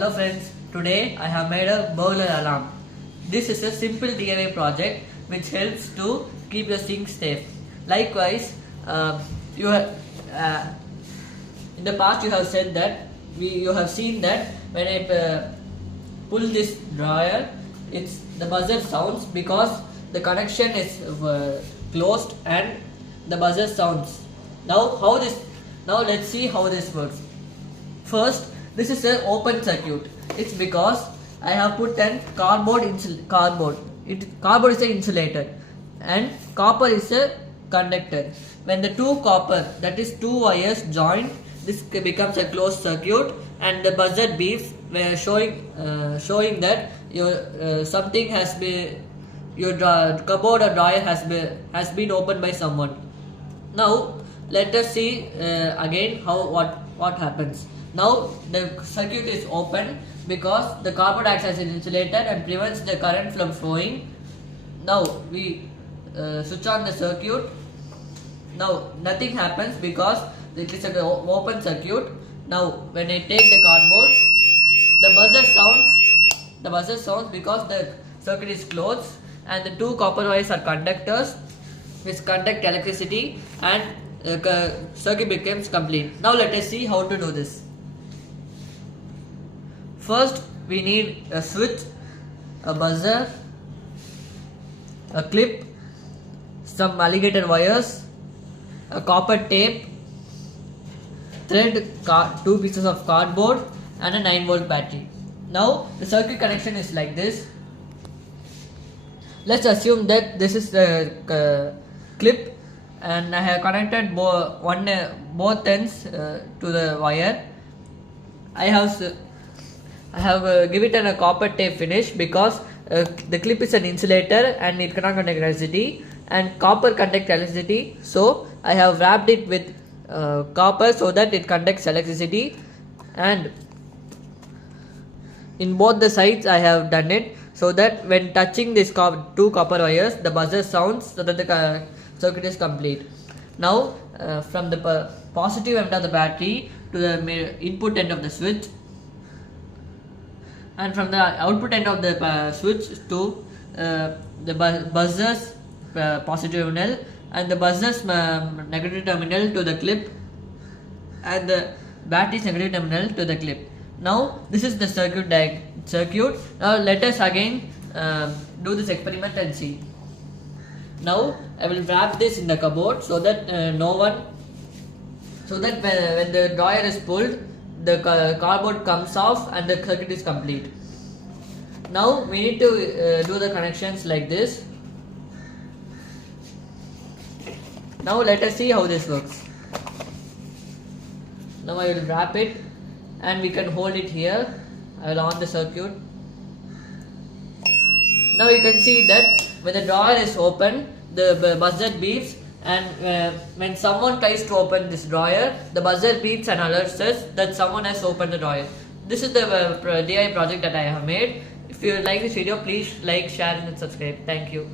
Hello friends, today I have made a burglar alarm. This is a simple DIY project which helps to keep your sink safe. Likewise, you have, in the past you have said that you have seen that when I pull this drawer, the buzzer sounds because the connection is closed and the buzzer sounds. Now let's see how this works. First, this is an open circuit. It's because I have put an cardboard. Cardboard is an insulator and copper is a conductor. When the two copper, that is two wires join, this becomes a closed circuit and the buzzer beeps, showing that your something has been, your cupboard or drawer has been opened by someone. Now let us see again what happens. Now the circuit is open because the cardboard acts as an insulator and prevents the current from flowing. Now we switch on the circuit. Now nothing happens because it is an open circuit. Now when I take the cardboard, the buzzer sounds because the circuit is closed and the two copper wires are conductors which conduct electricity and the circuit becomes complete. Now let us see how to do this. First we need a switch, a buzzer, a clip, some alligator wires, a copper tape, thread, two pieces of cardboard and a 9-volt battery. Now the circuit connection is like this. Let's assume that this is the clip and I have connected both ends to the wire. I have given it a copper tape finish because the clip is an insulator and it cannot conduct electricity and copper conducts electricity, so I have wrapped it with copper so that it conducts electricity, and in both the sides I have done it so that when touching this two copper wires the buzzer sounds so that the circuit is complete. Now from the positive end of the battery to the input end of the switch, and from the output end of the switch to the buzzer's positive terminal and the buzzer's negative terminal to the clip and the battery's negative terminal to the clip. Now this is the circuit. Now let us again do this experiment and see. Now I will wrap this in the cupboard so that when the drawer is pulled, the cardboard comes off and the circuit is complete. Now we need to do the connections like this. Now let us see how this works. Now I will wrap it and we can hold it here. I will on the circuit. Now you can see that when the drawer is open, the buzzer beeps, and when someone tries to open this drawer, the buzzer beeps and alerts us that someone has opened the drawer. This is the DIY project that I have made. If you like this video, please like, share and subscribe. Thank you.